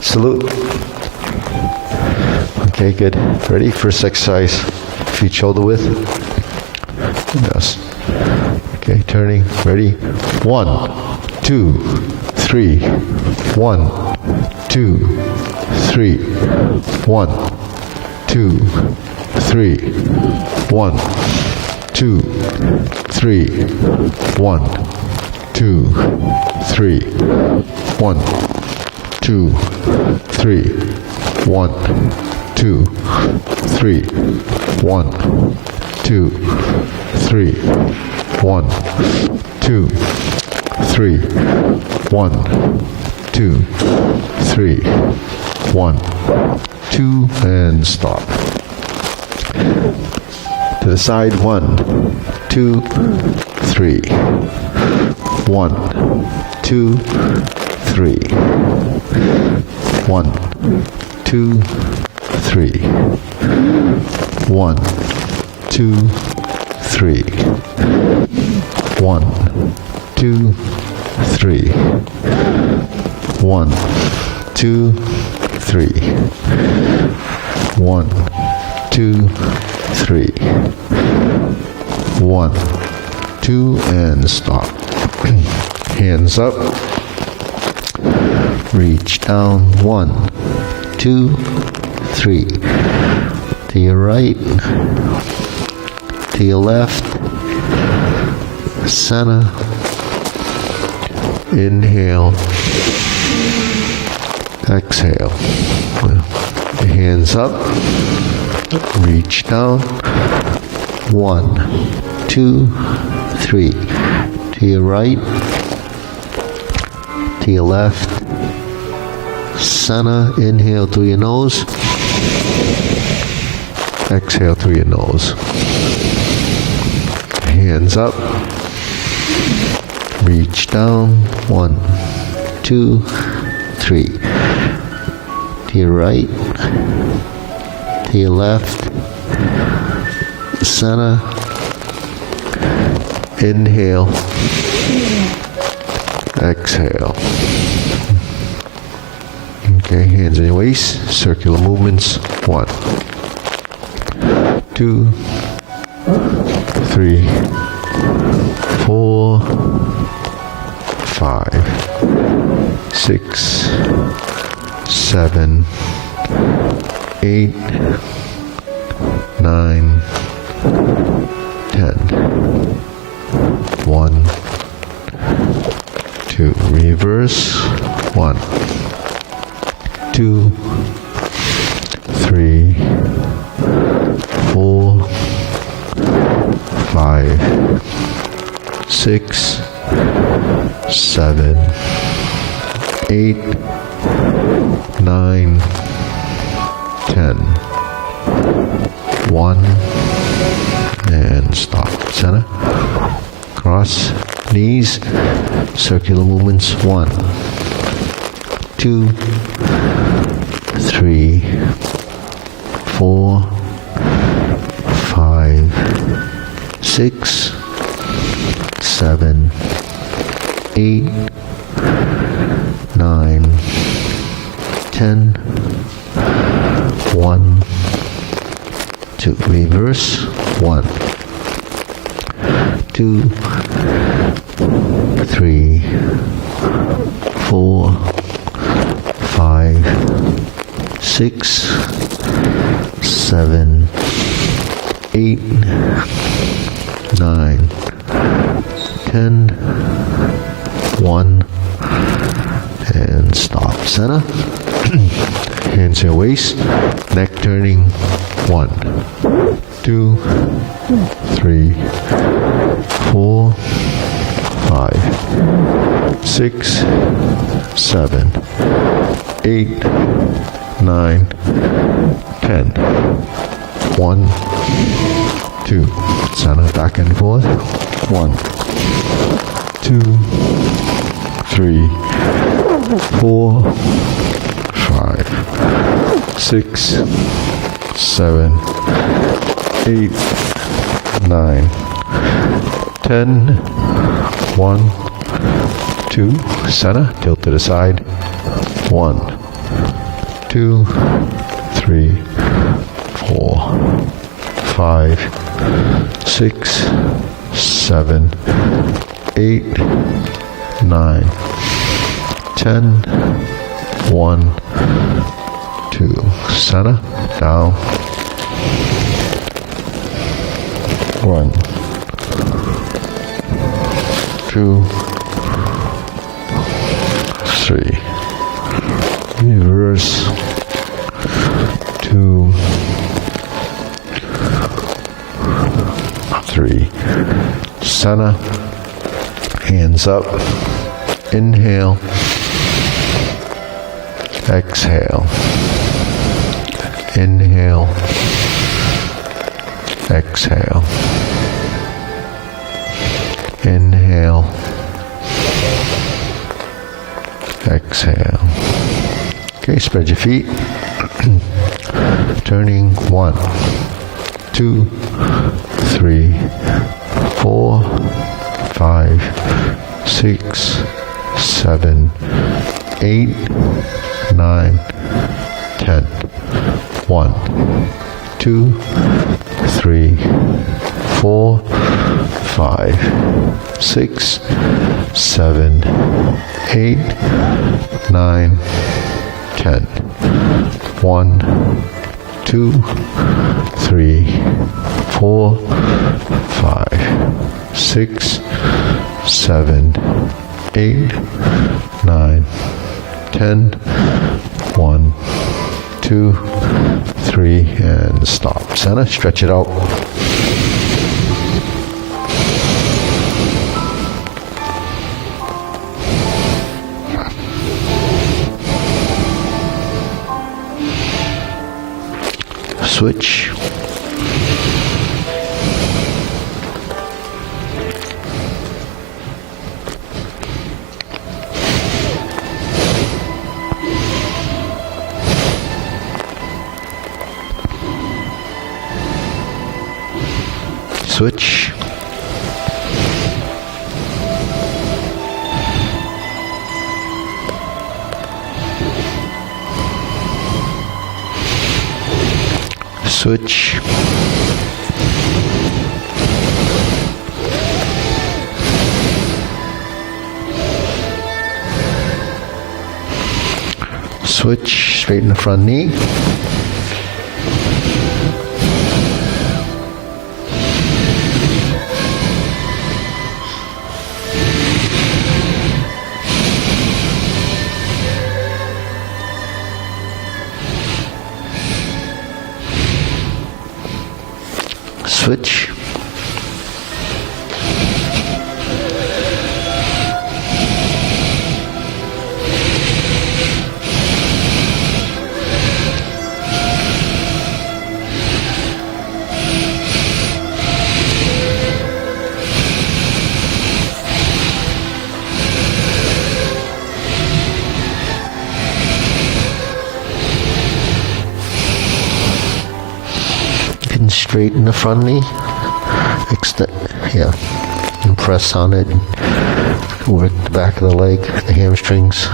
Salute. Okay, good. Ready? First exercise. Feet shoulder width. Yes. Okay, turning. Ready? 1, 2, 3. 1, 2, 3. 1, 2, 3. 1, 2, 3. 1, 2, 3. 1, 2, 3. 1, 2, 3. 1, 2, 3. 1, 2, 3. 1, 2, 3. 1, 2, and stop. To the side. 1, 2, 3. 1, 2, 3. 1, 2, 3. 1, 2, 3. 1, 2, 3. 1, 2, 3. 1, 2, 3. 1, 2, and stop. Hands up. Reach down. 1, 2, 3. To your right. To your left. Center. Inhale. Exhale. Hands up. Reach down. 1, 2, 3. To your right. To your left. Center. Inhale through your nose. Exhale through your nose. Hands up. Reach down. 1, 2, 3. To your right. To your left. Center. Inhale. Exhale. Okay, hands in your waist. Circular movements. 1, 2, 3, 4, 5, 6, 7, 8, 9, 10. 1, 2. Reverse. 1, 2, 3, 4, 5, 6, 7, 8, 9, 10. 1, and stop. Center. Cross knees. Circular movements. 1, 2, 3, 4, 5, 6, 7, 8, 9, 10. 1, 2. Reverse. 1, 2, 3, 4, 5, 6, 7, 8, 9, 10. 1, and stop. Center. Hands to your waist. Neck turning. 1, 2, 3, 4, 5, 6, 7, 8, 9, 10. 1, 2. Center. Back and forth. 1, 2, 3, 4, 5, 6, 7, 8, 9, 10. 1, 2. Center. Tilt to the side. 1, 2, 3, 4, 5, 6, 7, 8, 9, 10, 1, 2, center, down, 1, 2, 3, reverse, 2, 3, center, hands up, inhale, exhale, inhale, exhale, inhale, exhale. Okay, spread your feet. Turning 1, 2, 3, 4, 5, 6, 7, 8, 9, 10. 1, 2, 3, 4, 5, 6, 7, 8, 9, 10. 1, 2, 3, 4, 5, 6, 7, 8, 9, 10. 1, 2, 3, and stop. Center, stretch it out. Switch. Switch. Switch. Switch, straighten the front knee. Switch. And straighten the front knee. Extend, yeah, and press on it. Work the back of the leg, the hamstrings.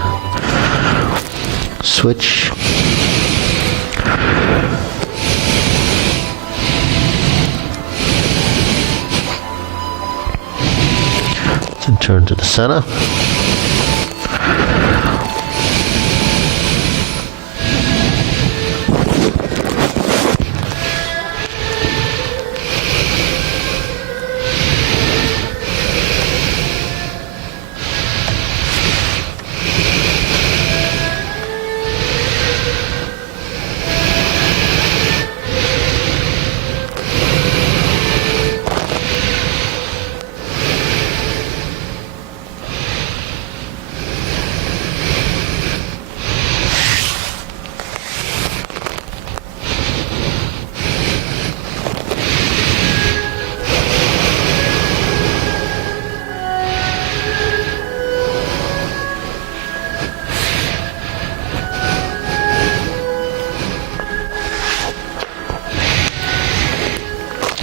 Switch. And turn to the center.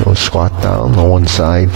We'll squat down on one side.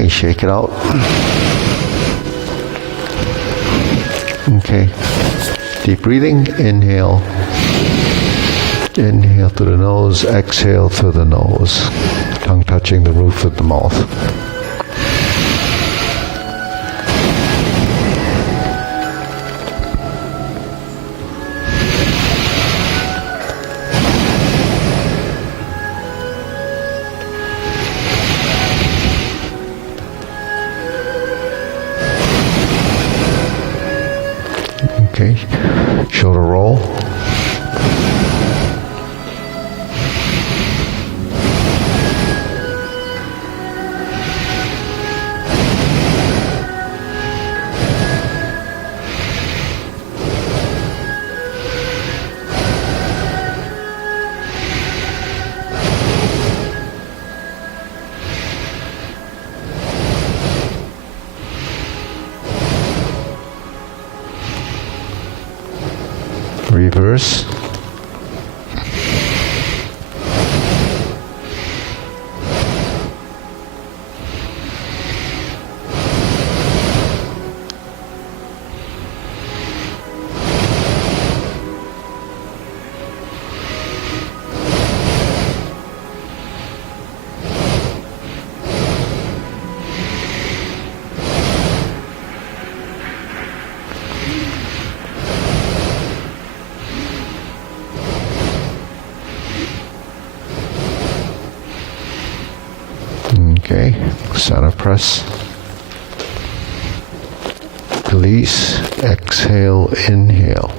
Okay, shake it out. Okay, deep breathing, inhale. Inhale through the nose, exhale through the nose. Tongue touching the roof of the mouth. Okay, shoulder roll. Reverse. Okay, center press. Release, exhale, inhale.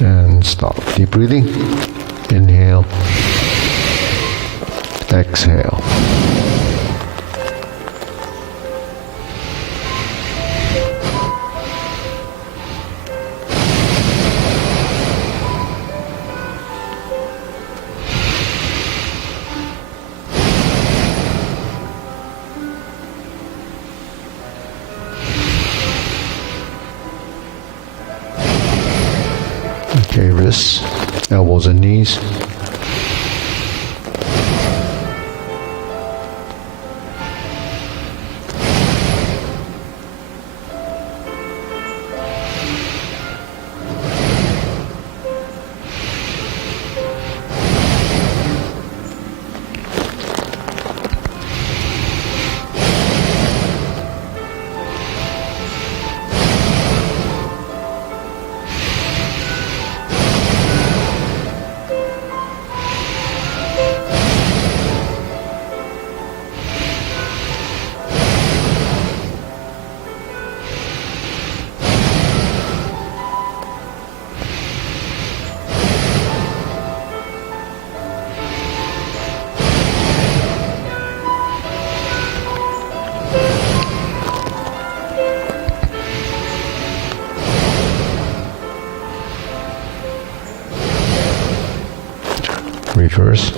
And stop. Deep breathing. Inhale. Exhale. Okay, wrists, elbows and knees. Reverse.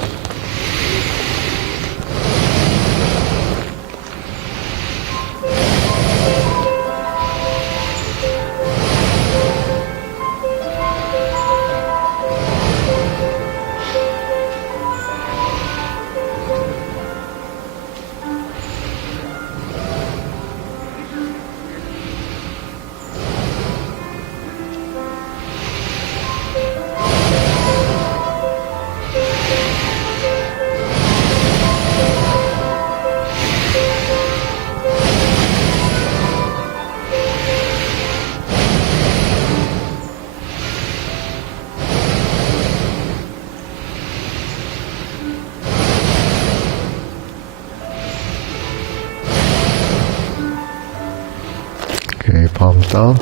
down.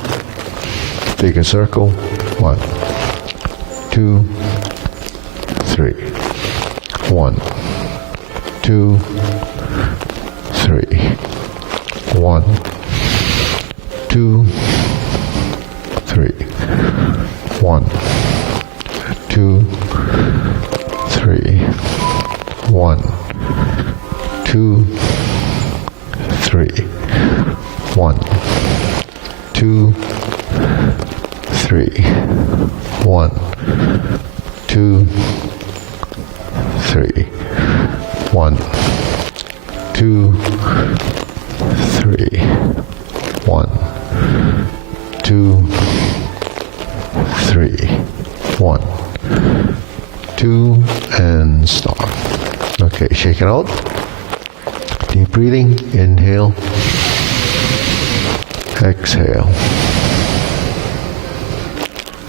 Big circle. 1, 2, 3. 1, 2, 3. 1, 2, 3. 1, 2, 3. 1, 2, 3. 1, 2, 3. 1, 2, 3. 1, 2, 3. 1, 2, 3. 1, 2, and stop. Okay, shake it out. Deep breathing. Inhale. Exhale.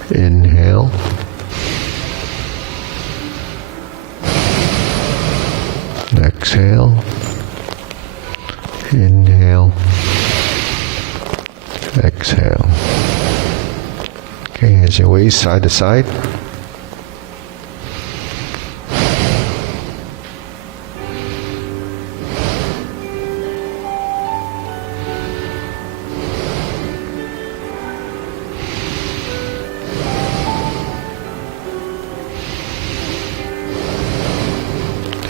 Inhale. Exhale. Inhale. Exhale. Okay, as your waist side to side.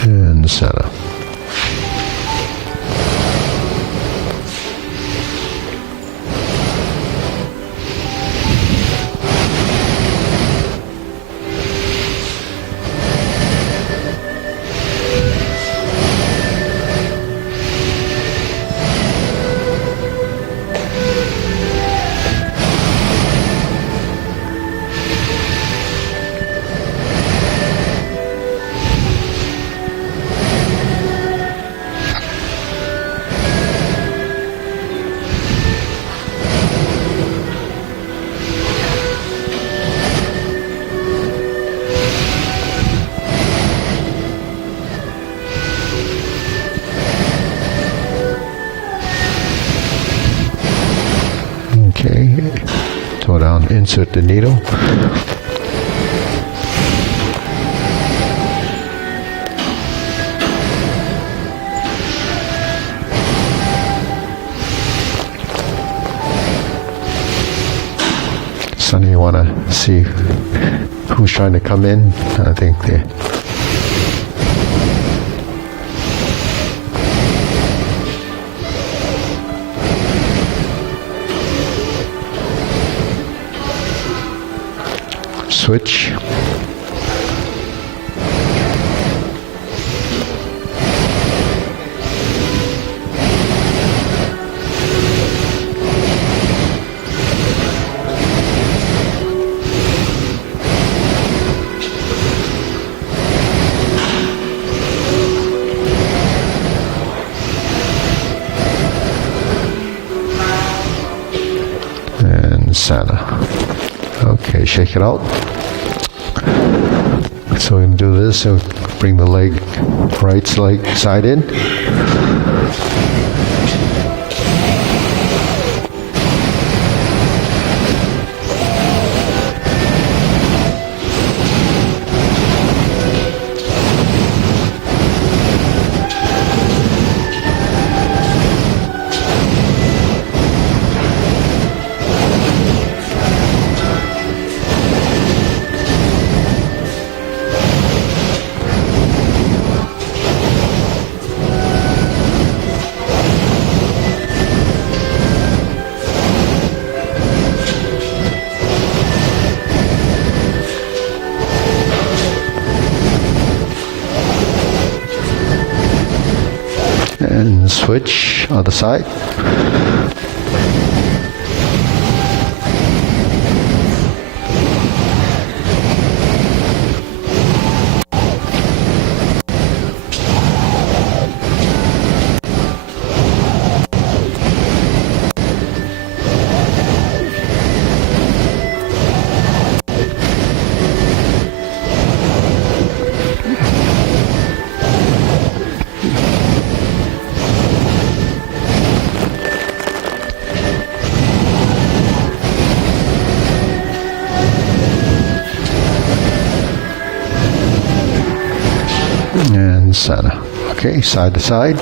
And center. Okay, toe down, insert the needle. Sonny, you want to see who's trying to come in? I think they... Switch. And center. Okay, shake it out. So we're going to do this, so bring the leg, right leg side in. And switch other side. and center. Okay, side to side.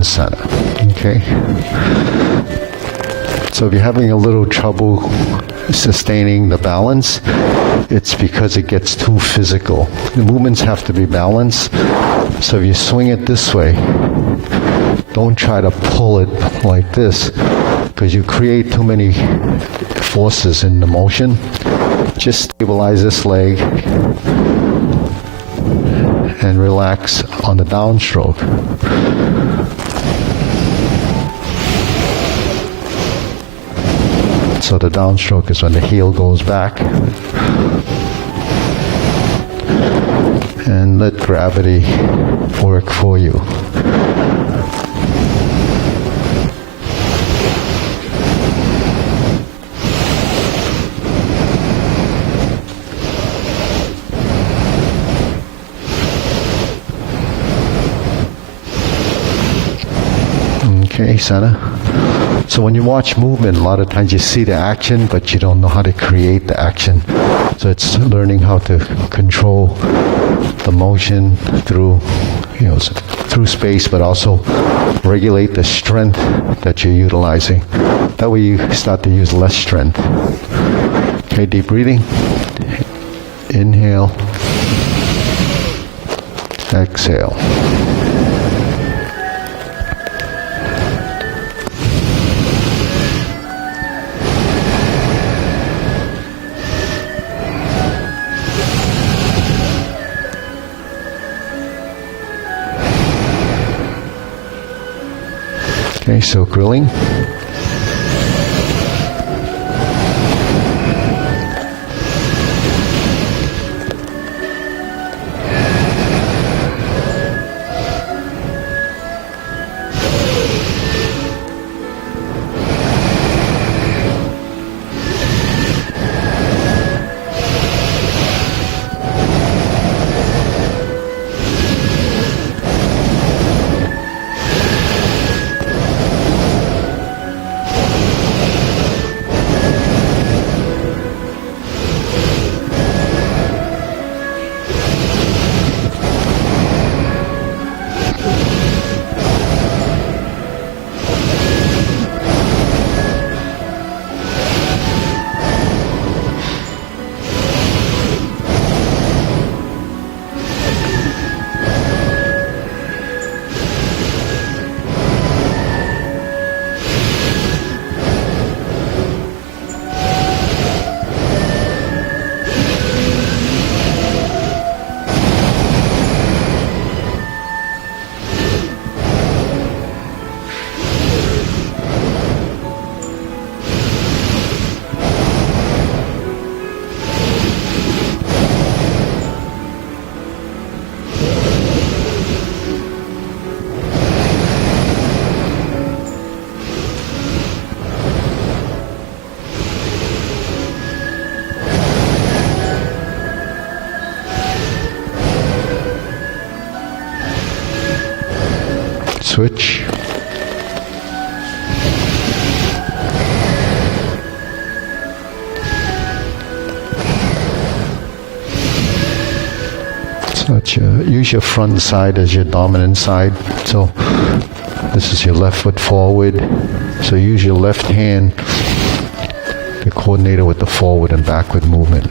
Center. Okay. So if you're having a little trouble sustaining the balance, it's because it gets too physical. The movements have to be balanced. So if you swing it this way, don't try to pull it like this, because you create too many forces in the motion. Just stabilize this leg and relax on the downstroke. So the downstroke is when the heel goes back. And let gravity work for you. Okay, center. So when you watch movement, a lot of times you see the action, but you don't know how to create the action. So it's learning how to control the motion through, through space, but also regulate the strength that you're utilizing. That way you start to use less strength. Okay, deep breathing. Inhale. Exhale. Okay, so grilling. Switch. So use your front side as your dominant side. So this is your left foot forward. So use your left hand to coordinate it with the forward and backward movement.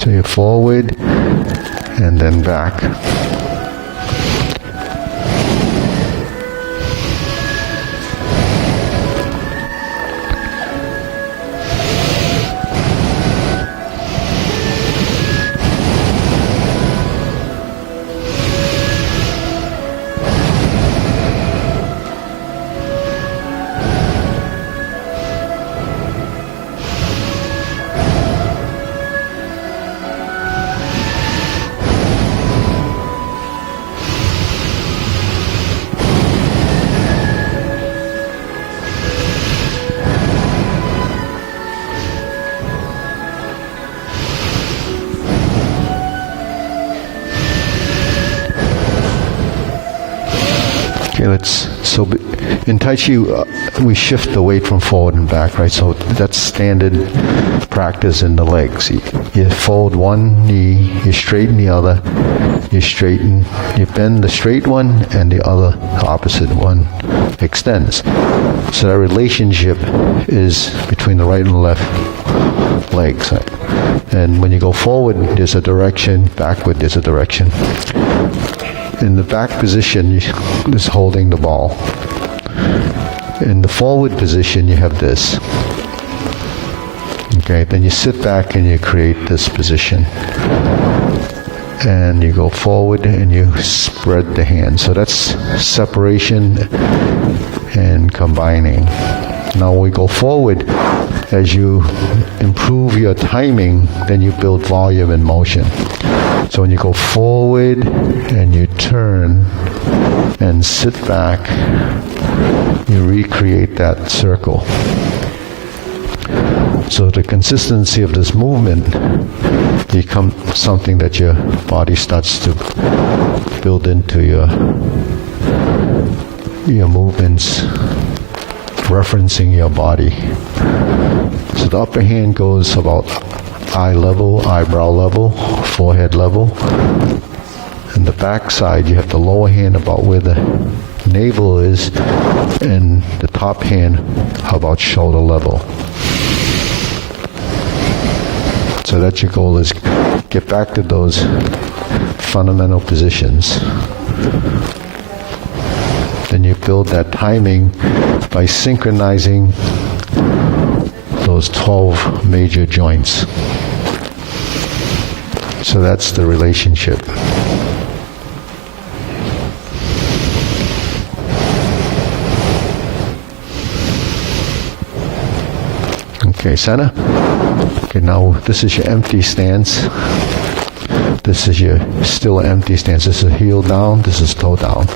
So you're forward and then back. So in Tai Chi, we shift the weight from forward and back, right? So that's standard practice in the legs. You fold one knee, you straighten the other, you bend the straight one, and the other opposite one extends. So that relationship is between the right and left legs. Right? And when you go forward, there's a direction, backward, there's a direction. In the back position, you're just holding the ball. In the forward position, you have this. Okay, then you sit back and you create this position. And you go forward and you spread the hand. So that's separation and combining. Now we go forward. As you improve your timing, then you build volume and motion. So when you go forward and you turn and sit back, you recreate that circle. So the consistency of this movement becomes something that your body starts to build into your movements, referencing your body. So the upper hand goes about eye level, eyebrow level, forehead level. And the back side, you have the lower hand about where the navel is, and the top hand about shoulder level. So that's your goal, is get back to those fundamental positions. Then you build that timing by synchronizing those 12 major joints. So that's the relationship. Okay, center. Okay, now this is your empty stance. This is your still empty stance. This is heel down, this is toe down.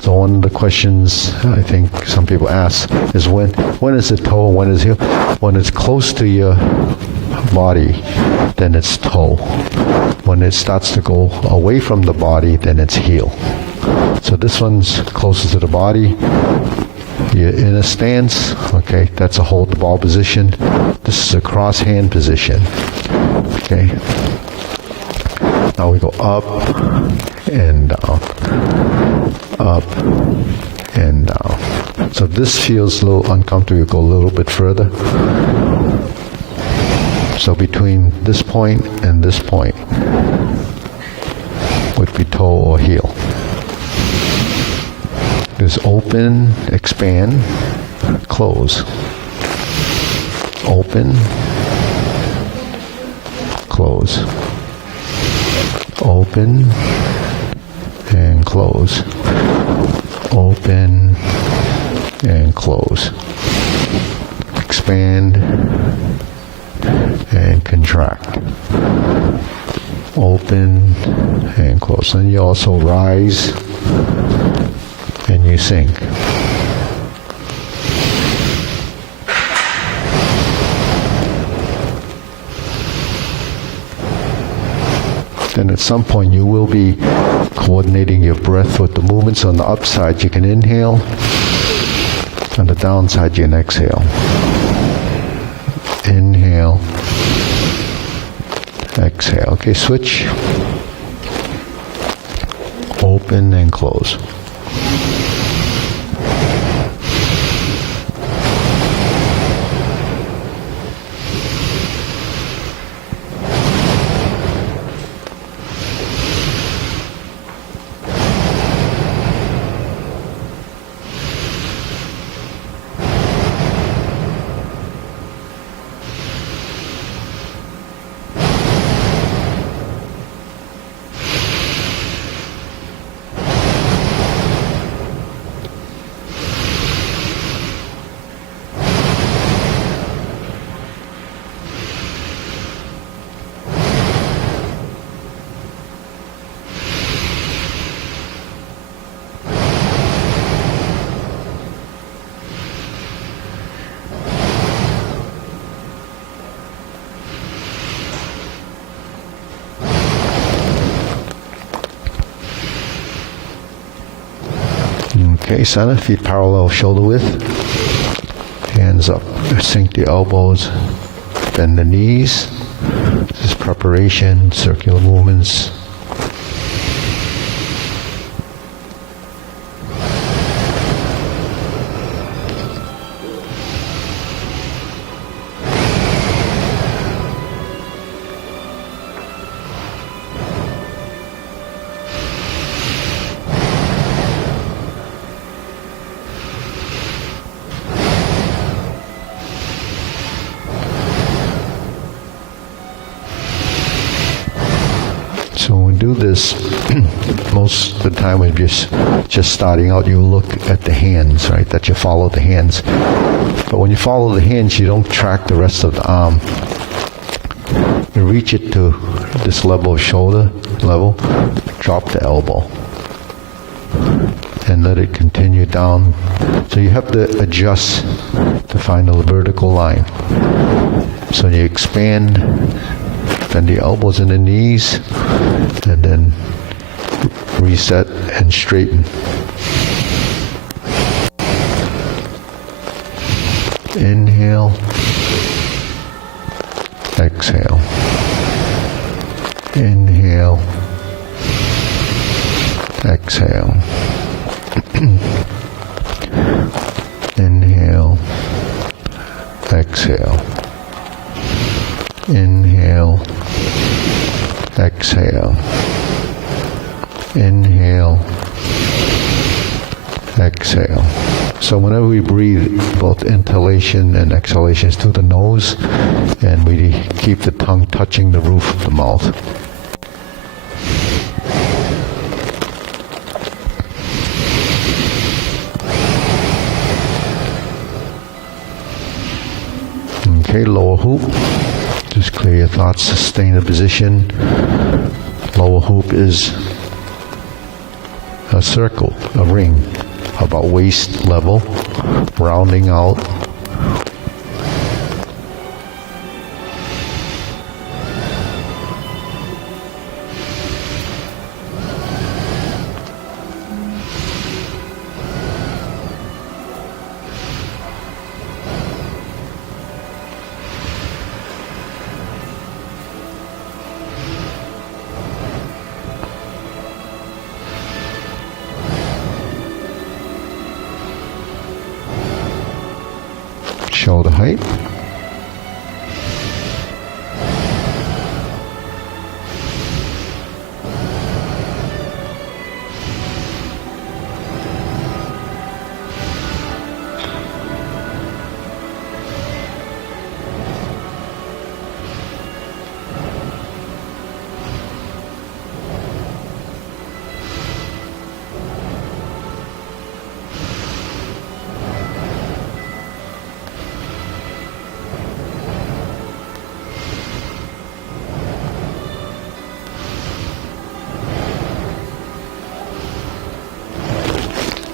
So one of the questions I think some people ask is when is it toe and when is heel? When it's close to your body, then it's toe. When it starts to go away from the body, then it's heel. So this one's closer to the body. You're in a stance, okay, that's a hold the ball position. This is a cross hand position, okay. Now we go up and down, up and down. So if this feels a little uncomfortable, you go a little bit further. So between this point and this point would be toe or heel. There's open, expand, close. Open, close. Open and close. Open and close. Expand and contract. Open and close. And you also rise and you sink. Then at some point you will be coordinating your breath with the movements. On the upside you can inhale, on the downside you can exhale. Inhale, exhale. Okay, switch. Open and close. Okay, center, feet parallel shoulder width. Hands up, sink the elbows, bend the knees. This is preparation, circular movements. So when we do this, most of the time when you're just starting out, you look at the hands, right? That you follow the hands. But when you follow the hands, you don't track the rest of the arm. You reach it to this level of shoulder level, drop the elbow, and let it continue down. So you have to adjust to find the vertical line. So you expand, bend the elbows and the knees, and then reset and straighten. Inhale, exhale. Inhale, exhale. Inhale, exhale. Inhale, exhale. Inhale, exhale. So whenever we breathe, both inhalation and exhalation is through the nose, and we keep the tongue touching the roof of the mouth. Okay, lower hoop. Just clear your thoughts, sustain the position. Lower hoop is a circle, a ring, about waist level, rounding out. Shoulder height.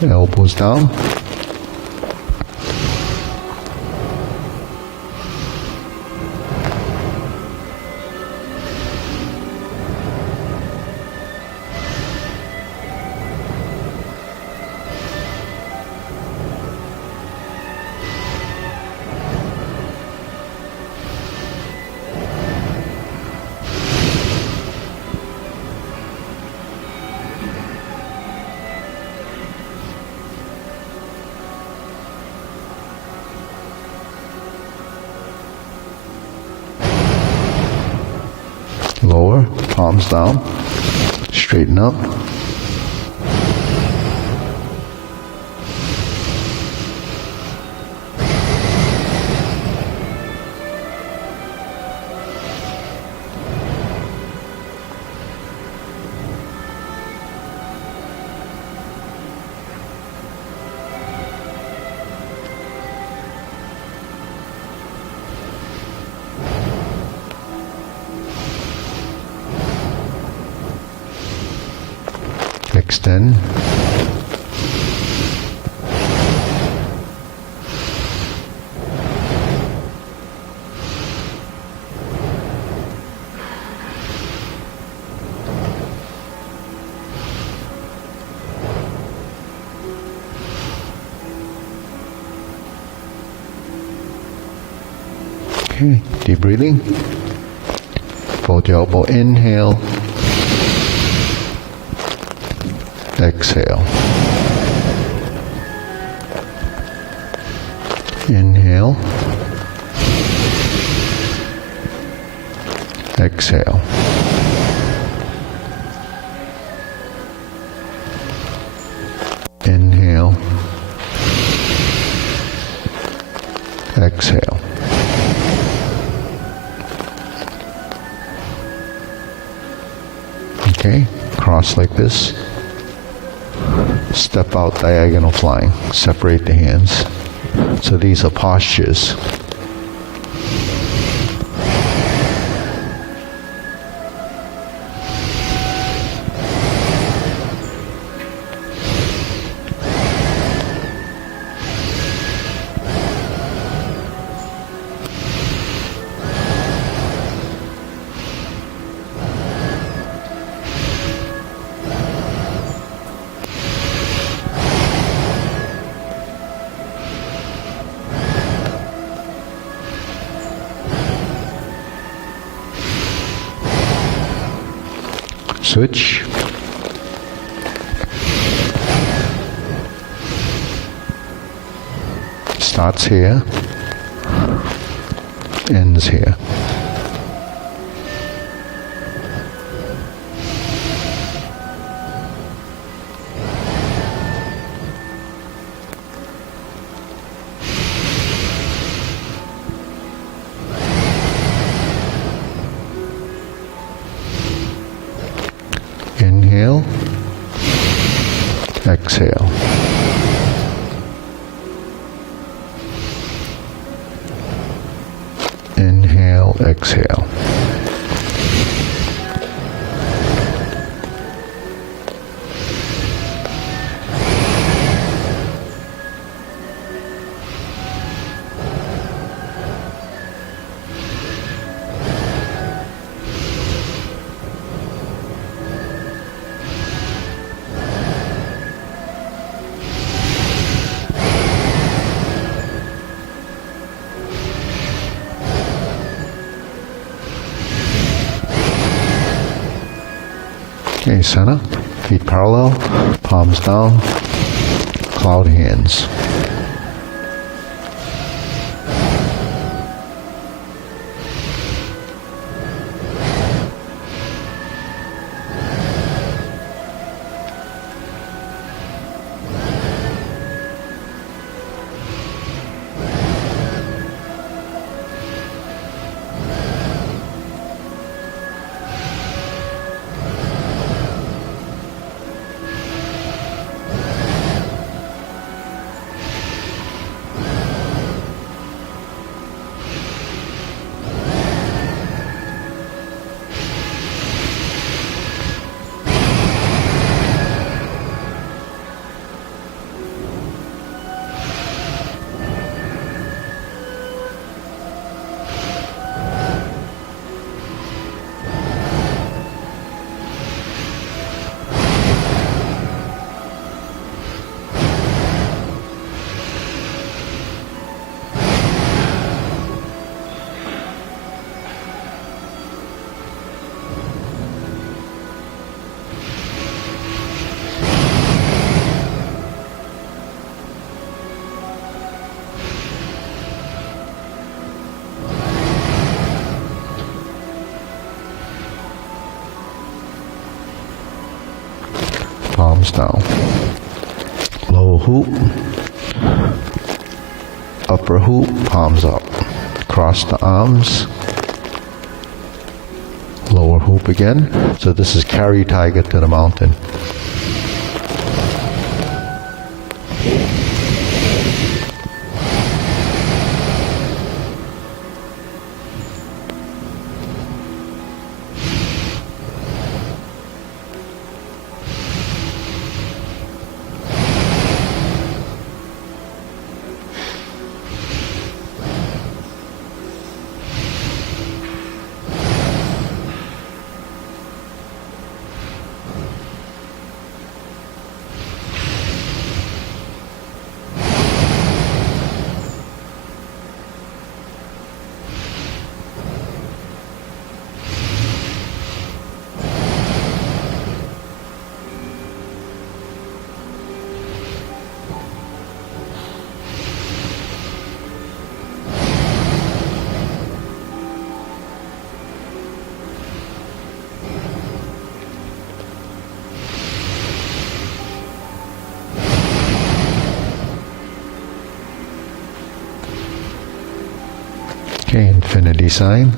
Elbows down. Lower, palms down, straighten up. Extend. Okay, deep breathing. Fold your elbow, inhale. Exhale. Inhale. Exhale. Inhale. Exhale. Okay, cross like this. Step out diagonal flying. Separate the hands. So these are postures. Switch. Starts here, ends here. Inhale, exhale. Inhale, exhale. Okay, center, feet parallel, palms down, cloud hands. Palms down. Lower hoop. Upper hoop, palms up. Cross the arms. Lower hoop again. So this is carry tiger to the mountain. Okay, infinity sign.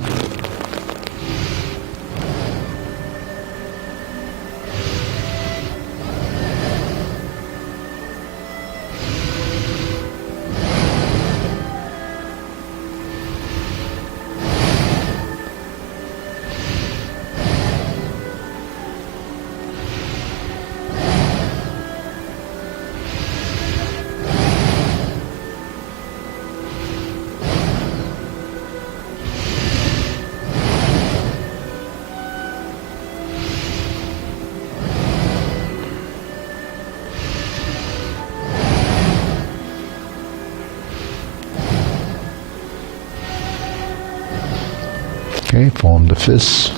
Okay, form the fists.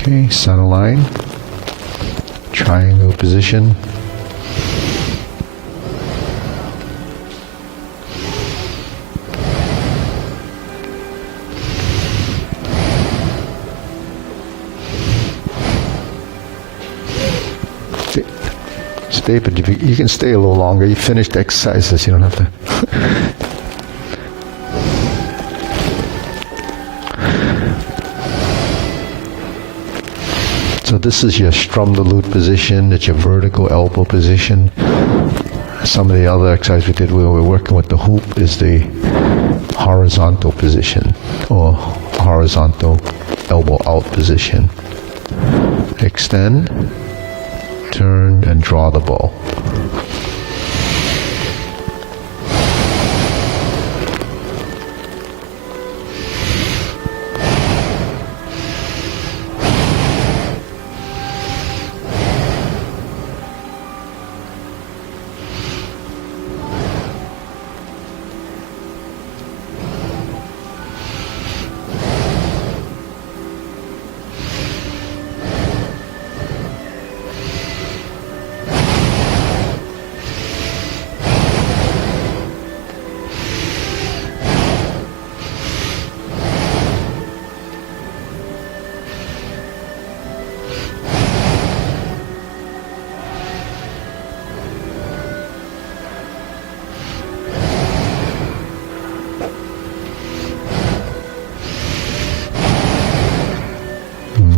Okay, center line, triangle position. Stay, but you can stay a little longer. You finished the exercises, you don't have to. So this is your strum the lute position, it's your vertical elbow position. Some of the other exercises we did where we're working with the hoop is the horizontal position, or horizontal elbow out position. Extend, turn, and draw the ball.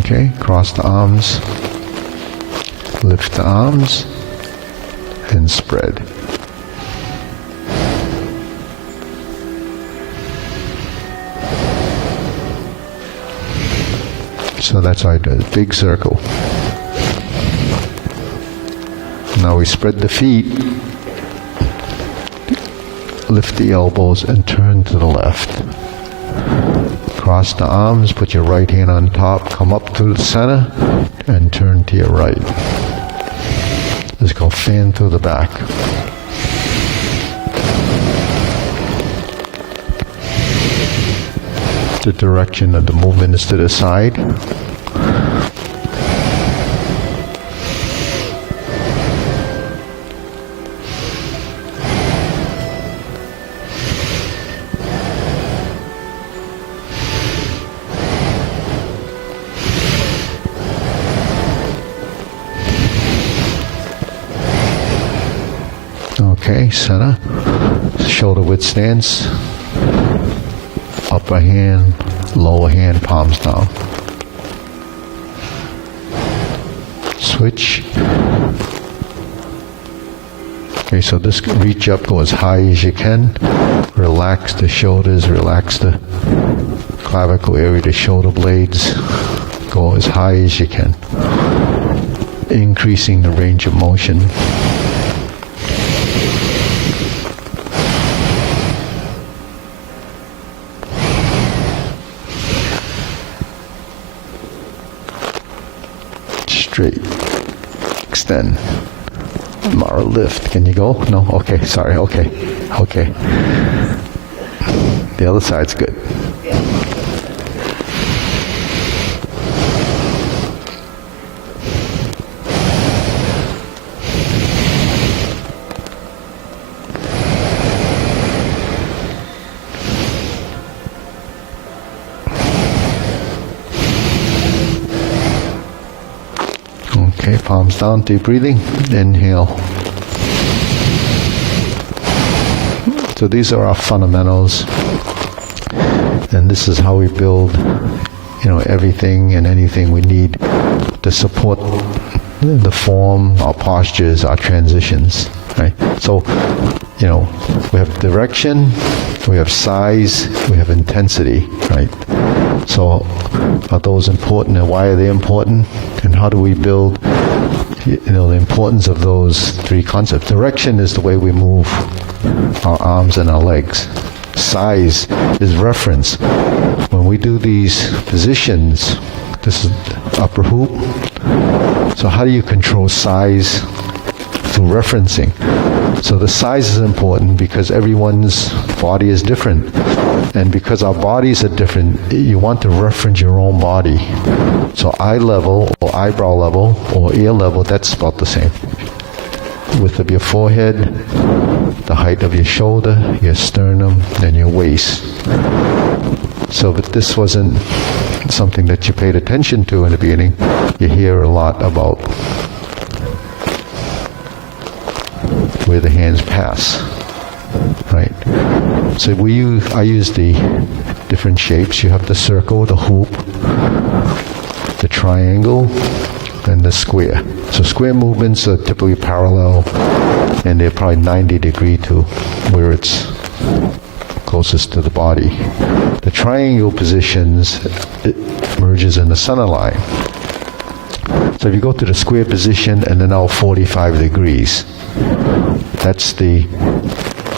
Okay, cross the arms, lift the arms, and spread. So that's how I do it, big circle. Now we spread the feet, lift the elbows, and turn to the left. Cross the arms, put your right hand on top, come up to the center, and turn to your right. Let's go fan through the back. The direction of the movement is to the side. Okay, center, shoulder width stance, upper hand, lower hand, palms down. Switch. Okay, so this reach up, go as high as you can. Relax the shoulders, relax the clavicle area, the shoulder blades. Go as high as you can. increasing the range of motion. Straight. Extend. Mara lift. Can you go? No? Okay, sorry. Okay. The other side's good. Okay, palms down, deep breathing. Inhale. So these are our fundamentals, and this is how we build, everything and anything we need to support the form, our postures, our transitions, right? So, we have direction, we have size, we have intensity, right? So, are those important, and why are they important? And how do we build, the importance of those three concepts? Direction is the way we move our arms and our legs. Size is reference. When we do these positions, this is upper hoop. So how do you control size? Through referencing. So the size is important because everyone's body is different. And because our bodies are different, you want to reference your own body. So eye level or eyebrow level or ear level, that's about the same. Width of your forehead, the height of your shoulder, your sternum, and your waist. So if this wasn't something that you paid attention to in the beginning, you hear a lot about where the hands pass, right? So I use the different shapes. You have the circle, the hoop, the triangle, and the square. So square movements are typically parallel, and they're probably 90 degrees to where it's closest to the body. The triangle positions, it merges in the center line. So if you go to the square position and then now 45 degrees, that's the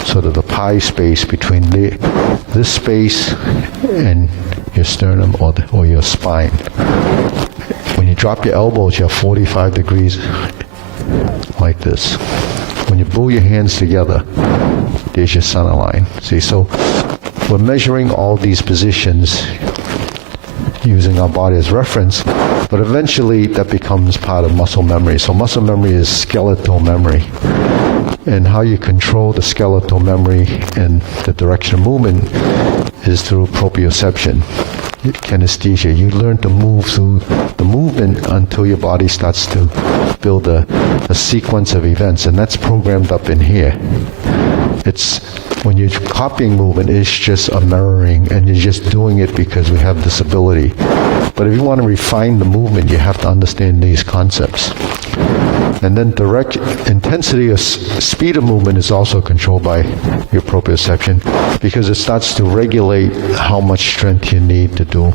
sort of the pi space between this space and your sternum or your spine. When you drop your elbows, you have 45 degrees like this. When you pull your hands together, there's your center line. See, so we're measuring all these positions using our body as reference, but eventually that becomes part of muscle memory. So muscle memory is skeletal memory. And how you control the skeletal memory and the direction of movement is through proprioception, kinesthesia. You learn to move through the movement until your body starts to build a sequence of events, and that's programmed up in here. It's when you're copying movement, it's just a mirroring, and you're just doing it because we have this ability. But if you want to refine the movement, you have to understand these concepts. And then direct intensity or speed of movement is also controlled by your proprioception, because it starts to regulate how much strength you need to do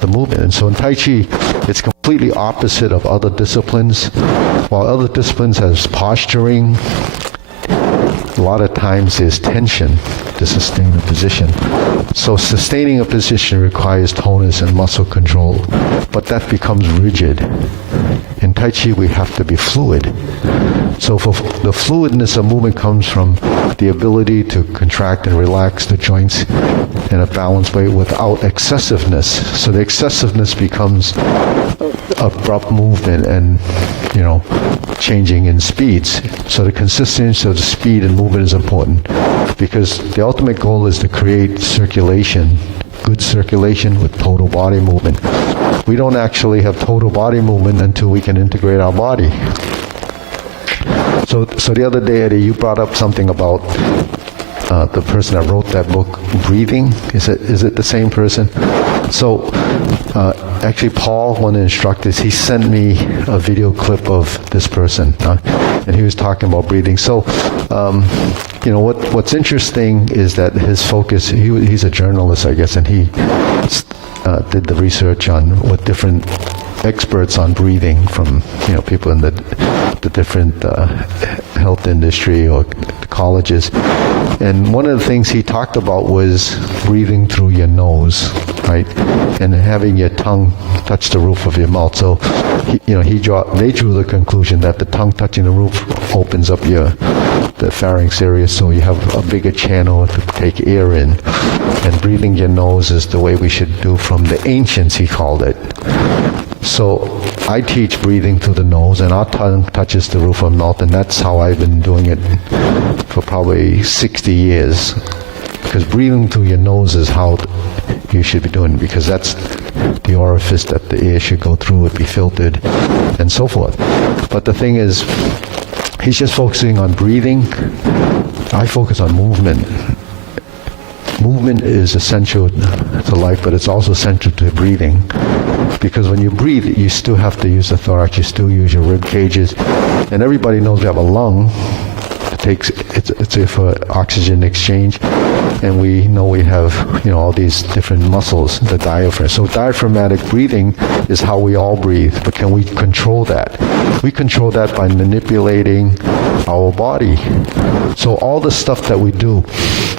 the movement. And so in Tai Chi, it's completely opposite of other disciplines. While other disciplines has posturing, a lot of times there's tension to sustain a position. So sustaining a position requires tonus and muscle control, but that becomes rigid. In Tai Chi, we have to be fluid. So for the fluidness of movement comes from the ability to contract and relax the joints in a balanced way without excessiveness. So the excessiveness becomes abrupt movement and, changing in speeds. So the consistency of the speed and movement is important, because the ultimate goal is to create circulation, good circulation with total body movement. We don't actually have total body movement until we can integrate our body. So the other day, Eddie, you brought up something about the person that wrote that book, Breathing. Is it the same person? So actually, Paul, one of the instructors, he sent me a video clip of this person, and he was talking about breathing. So, what's interesting is that his focus, he's a journalist, I guess, and he did the research on what different experts on breathing from people in the different health industry or colleges. And one of the things he talked about was breathing through your nose, right? And having your tongue touch the roof of your mouth. So, they drew the conclusion that the tongue touching the roof opens up the pharynx area, so you have a bigger channel to take air in. And breathing your nose is the way we should do from the ancients, he called it. So I teach breathing through the nose, and our tongue touches the roof of the mouth, and that's how I've been doing it for probably 60 years. Because breathing through your nose is how you should be doing it, because that's the orifice that the air should go through, it be filtered, and so forth. But the thing is, he's just focusing on breathing. I focus on movement. Movement is essential to life, but it's also essential to breathing. Because when you breathe, you still have to use the thorax, you still use your rib cages. And everybody knows we have a lung. It's for oxygen exchange. And we know we have, all these different muscles, the diaphragm. So diaphragmatic breathing is how we all breathe. But can we control that? We control that by manipulating our body. So all the stuff that we do,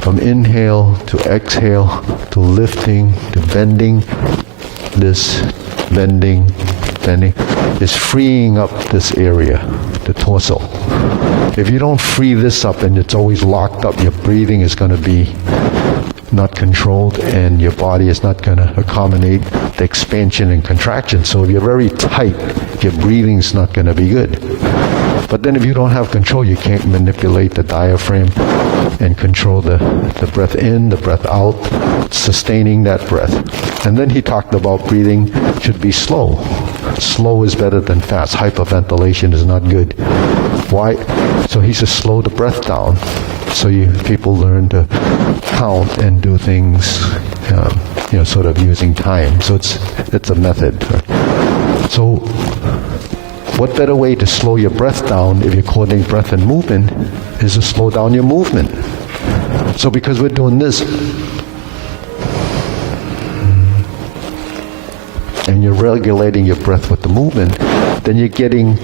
from inhale to exhale to lifting to bending, bending, is freeing up this area, the torso. If you don't free this up and it's always locked up, your breathing is going to be not controlled, and your body is not going to accommodate the expansion and contraction. So if you're very tight, your breathing's not going to be good. But then if you don't have control, you can't manipulate the diaphragm and control the breath in, the breath out, sustaining that breath. And then he talked about breathing should be slow. Slow is better than fast. Hyperventilation is not good. Why? So he says slow the breath down. So people learn to count and do things, sort of using time. So it's a method. So what better way to slow your breath down if you're coordinating breath and movement is to slow down your movement. So because we're doing this, and you're regulating your breath with the movement, then you're getting,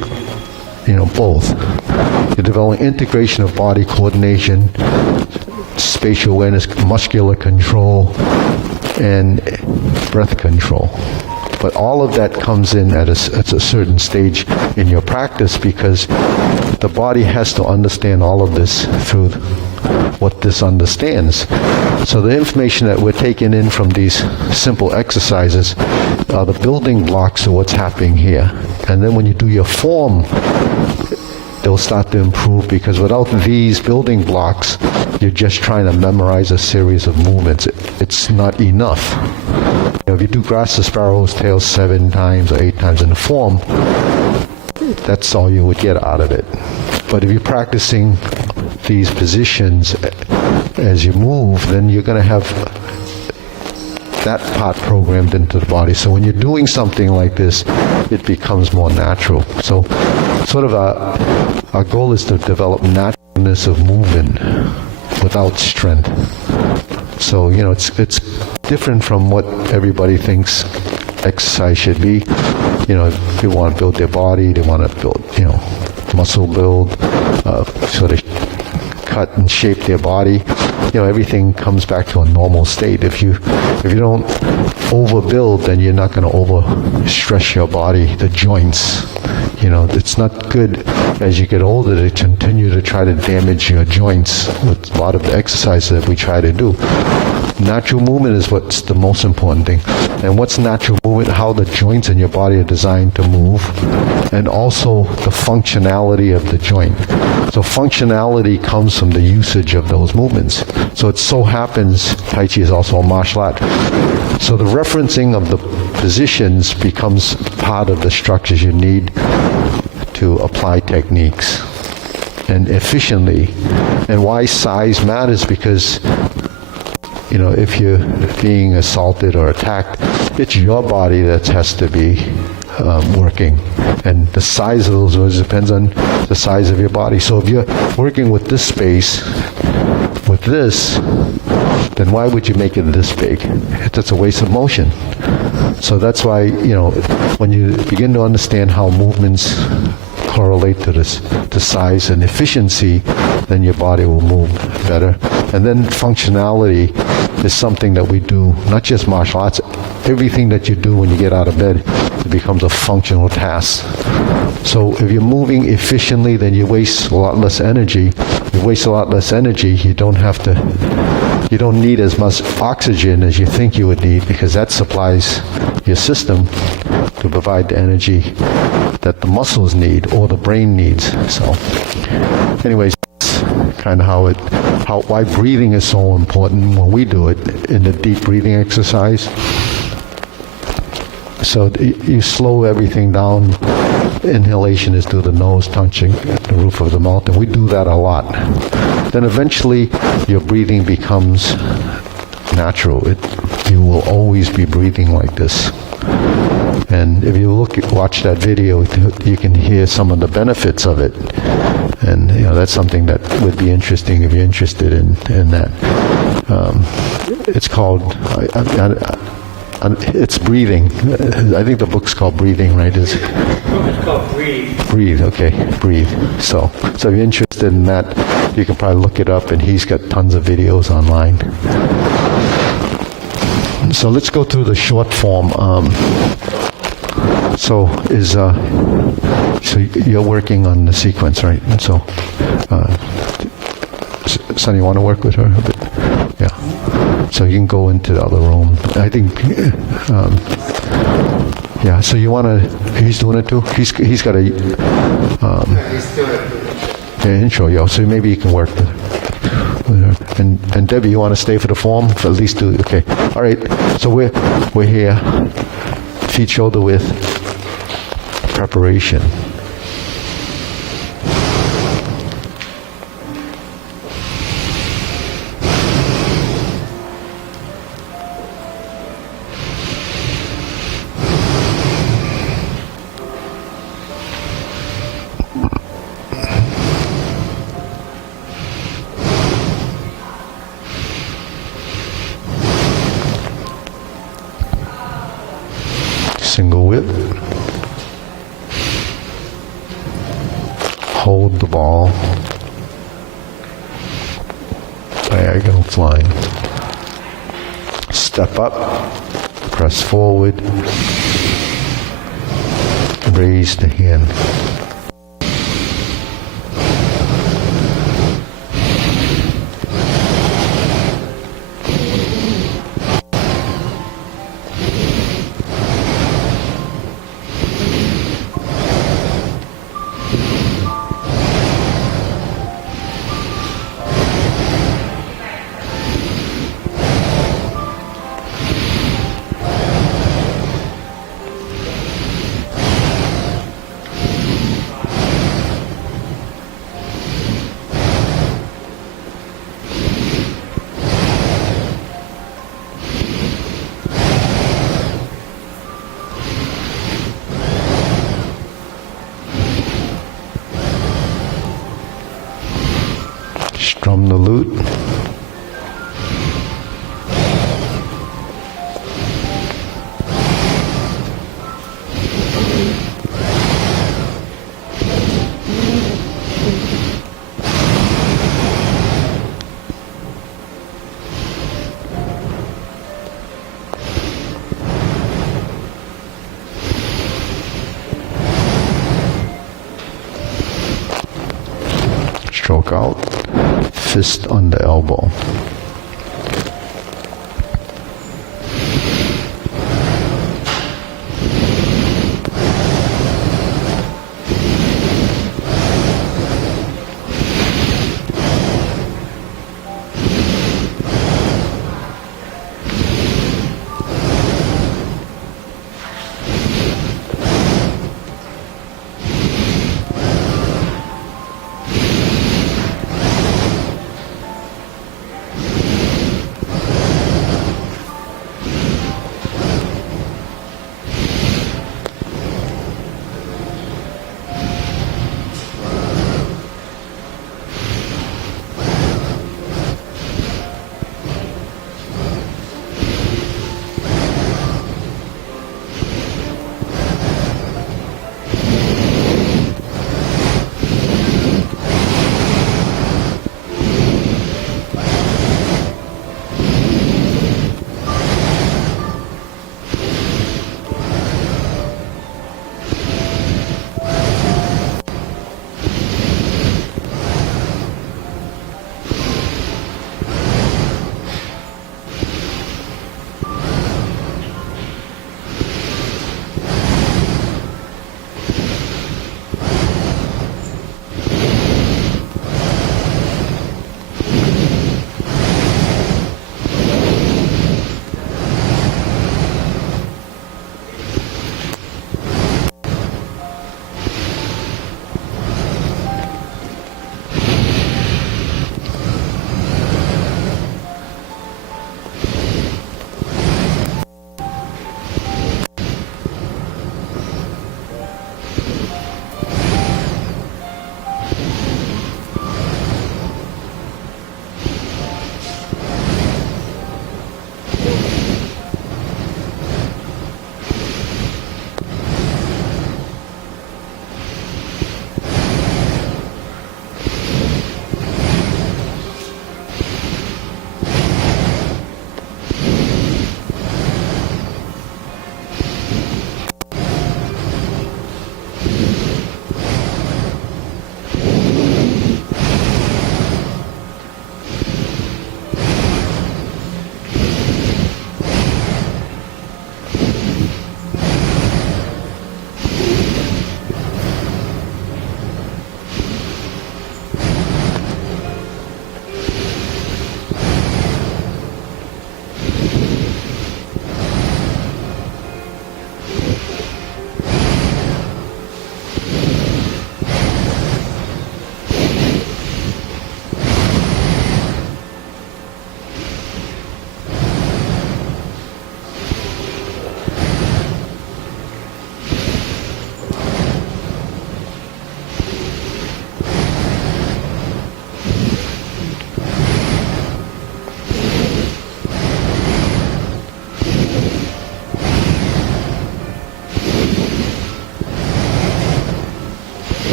both. You're developing integration of body coordination, spatial awareness, muscular control, and breath control. But all of that comes in at a certain stage in your practice, because the body has to understand all of this through what this understands. So the information that we're taking in from these simple exercises are the building blocks of what's happening here. And then when you do your form, they'll start to improve, because without these building blocks, you're just trying to memorize a series of movements. It's not enough. If you do grass to sparrow's tail 7 times or 8 times in the form, that's all you would get out of it. But if you're practicing these positions as you move, then you're going to have that part programmed into the body. So when you're doing something like this, it becomes more natural. So sort of our goal is to develop naturalness of movement without strength. So, it's different from what everybody thinks exercise should be. People want to build their body, they want to build, muscle build, sort of cut and shape their body. Everything comes back to a normal state. If you don't overbuild, then you're not going to overstress your body, the joints. It's not good as you get older to continue to try to damage your joints with a lot of the exercises that we try to do. Natural movement is what's the most important thing. And what's natural movement? How the joints in your body are designed to move, and also the functionality of the joint. So functionality comes from the usage of those movements. So it so happens Tai Chi is also a martial art. So the referencing of the positions becomes part of the structures you need to apply techniques and efficiently. And why size matters, because if you're being assaulted or attacked, it's your body that has to be working. And the size of those moves depends on the size of your body. So if you're working with this space, with this, then why would you make it this big? That's a waste of motion. So that's why, when you begin to understand how movements correlate to this, to size and efficiency, then your body will move better. And then functionality is something that we do, not just martial arts. Everything that you do when you get out of bed, it becomes a functional task. So if you're moving efficiently, then you waste a lot less energy. You waste a lot less energy, you don't need as much oxygen as you think you would need, because that supplies your system to provide the energy that the muscles need or the brain needs. So anyways, that's kind of why breathing is so important when we do it in the deep breathing exercise. So you slow everything down. Inhalation is through the nose, touching the roof of the mouth, and we do that a lot. Then eventually your breathing becomes natural. You will always be breathing like this. And if you watch that video, you can hear some of the benefits of it. And that's something that would be interesting if you're interested in that. It's called, it's breathing. I think the book's called Breathing, right? It's called Breathe. Breathe, okay, Breathe. So if you're interested in that, you can probably look it up, and he's got tons of videos online. So let's go through the short form. So you're working on the sequence, right? And so, Sonny, you want to work with her a bit? Yeah. So you can go into the other room. I think, yeah. So you want to? He's doing it too. He's got a. He's doing it. Intro, yo. So maybe you can work with her. And Debbie, you want to stay for the form? For at least two. Okay. All right. So we're here. Feet shoulder width. Preparation. Single whip. Hold the ball. Diagonal flying. Step up. Press forward. Raise the hand. Strum the lute. Stroke out. Fist on the elbow.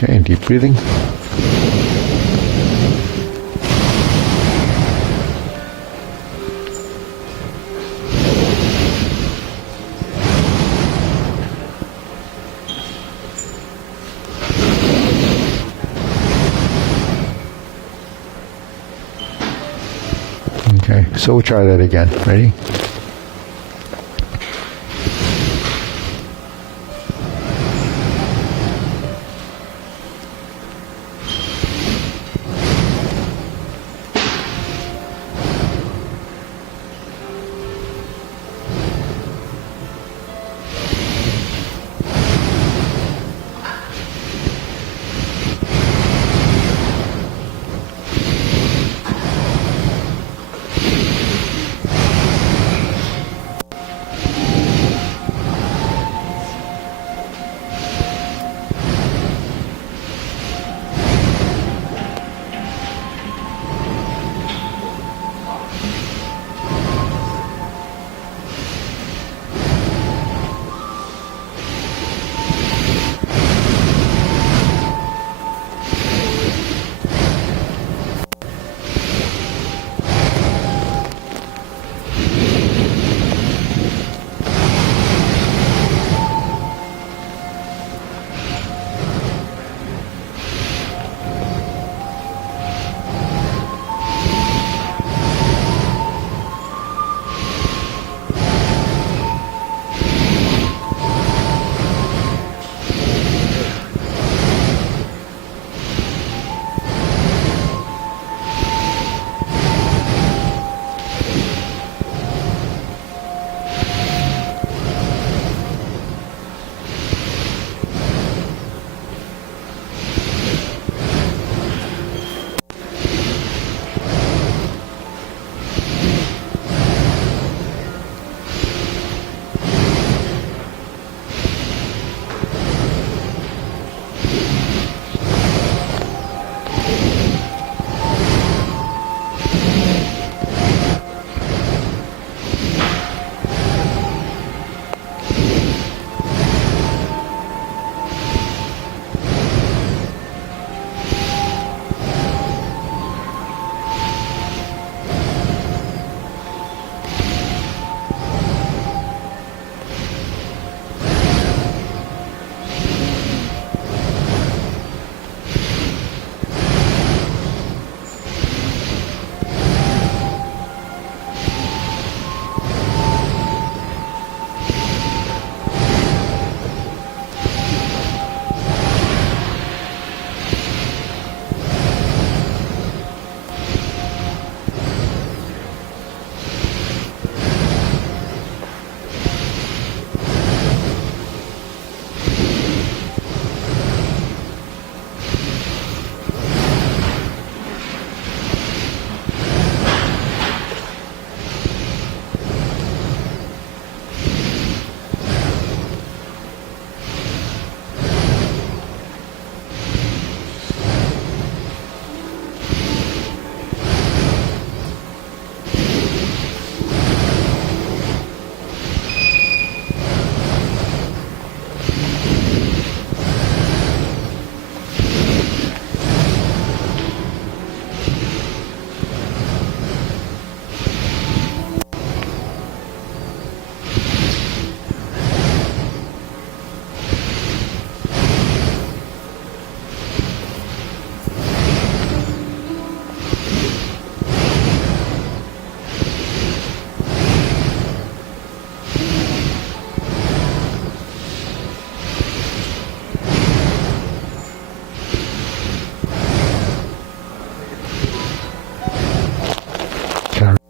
Okay, deep breathing. Okay, so we'll try that again. Ready?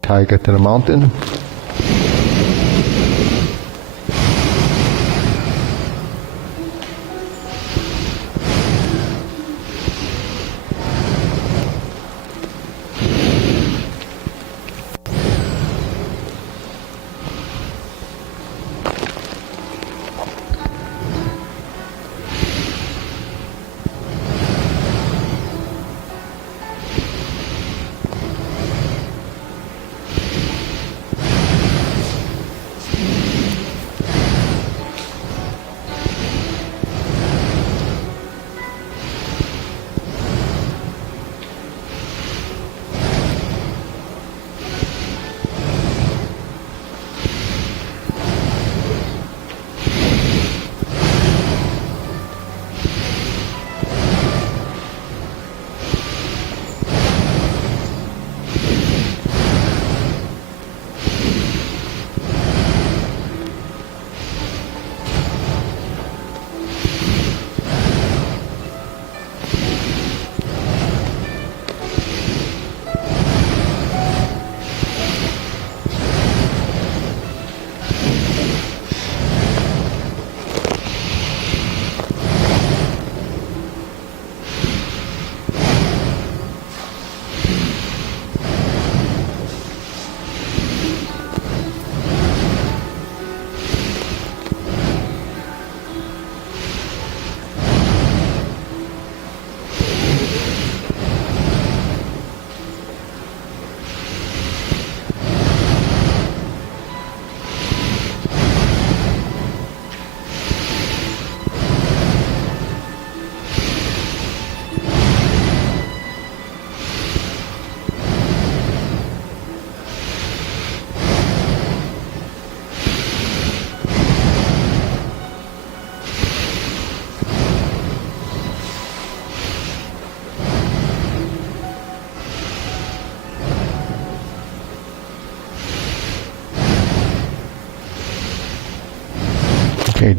Tiger to the mountain.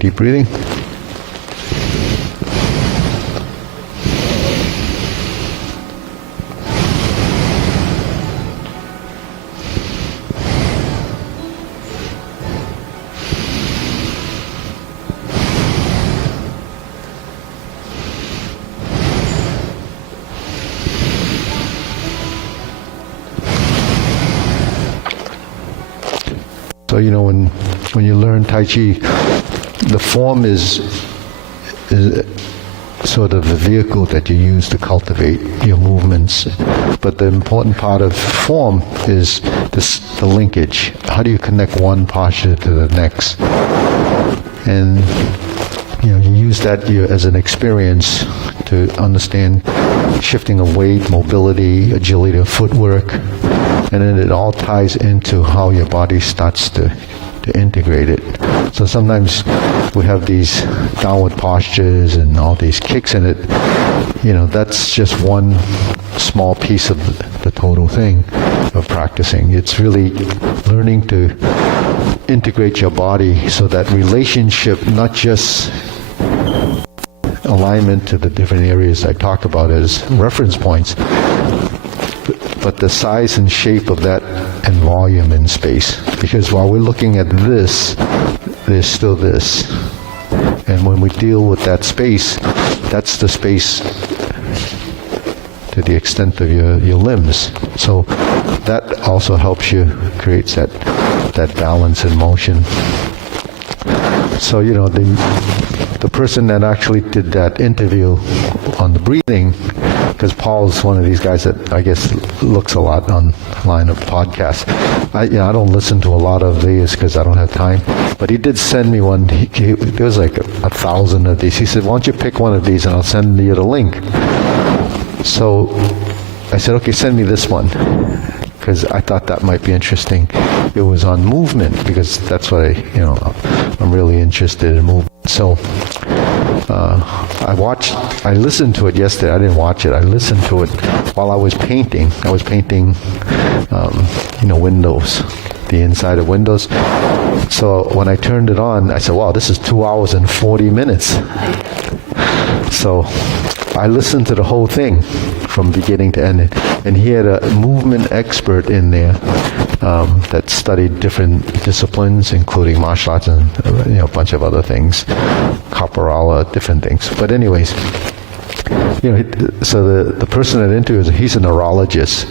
deep breathing. So when you learn Tai Chi, the form is sort of the vehicle that you use to cultivate your movements. But the important part of form is the linkage. How do you connect one posture to the next? And you use that as an experience to understand shifting of weight, mobility, agility of footwork, and then it all ties into how your body starts to integrate it. So sometimes we have these downward postures and all these kicks in it. That's just one small piece of the total thing of practicing. It's really learning to integrate your body so that relationship, not just alignment to the different areas I talked about as reference points, but the size and shape of that and volume in space. Because while we're looking at this, there's still this. And when we deal with that space, that's the space to the extent of your limbs. So that also helps you, creates that balance in motion. So, the person that actually did that interview on the breathing, because Paul's one of these guys that I guess looks a lot online of podcasts. I don't listen to a lot of these because I don't have time. But he did send me one. There was like 1,000 of these. He said, "Why don't you pick one of these and I'll send you the link." So I said, "Okay, send me this one," because I thought that might be interesting. It was on movement because that's what I'm really interested in movement. So I listened to it yesterday. I didn't watch it. I listened to it while I was painting. I was painting, windows, the inside of windows. So when I turned it on, I said, "Wow, this is 2 hours and 40 minutes." So I listened to the whole thing from beginning to end. And he had a movement expert in there that studied different disciplines, including martial arts and a bunch of other things, capoeira, different things. But anyways, so the person that interviews, he's a neurologist,